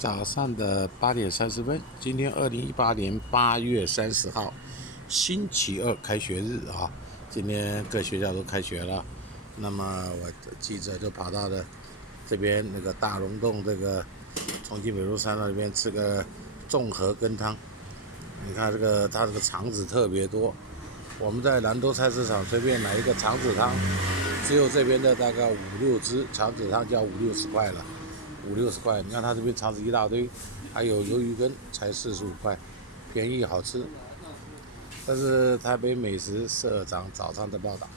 早上的8点30分，今天2018年8月30号，星期二，开学日啊。今天各学校都开学了，那么我记者就跑到了这边那个大龙洞这个重庆北路山那边吃个综合羹汤。你看它这个肠子特别多，我们在南都菜市场随便买一个肠子汤，只有这边的大概5-6只肠子汤就要50-60块了，50-60块。你看它这边肠子一大堆，还有鱿鱼羹才45块，便宜好吃。这是台北美食社长早上的报道。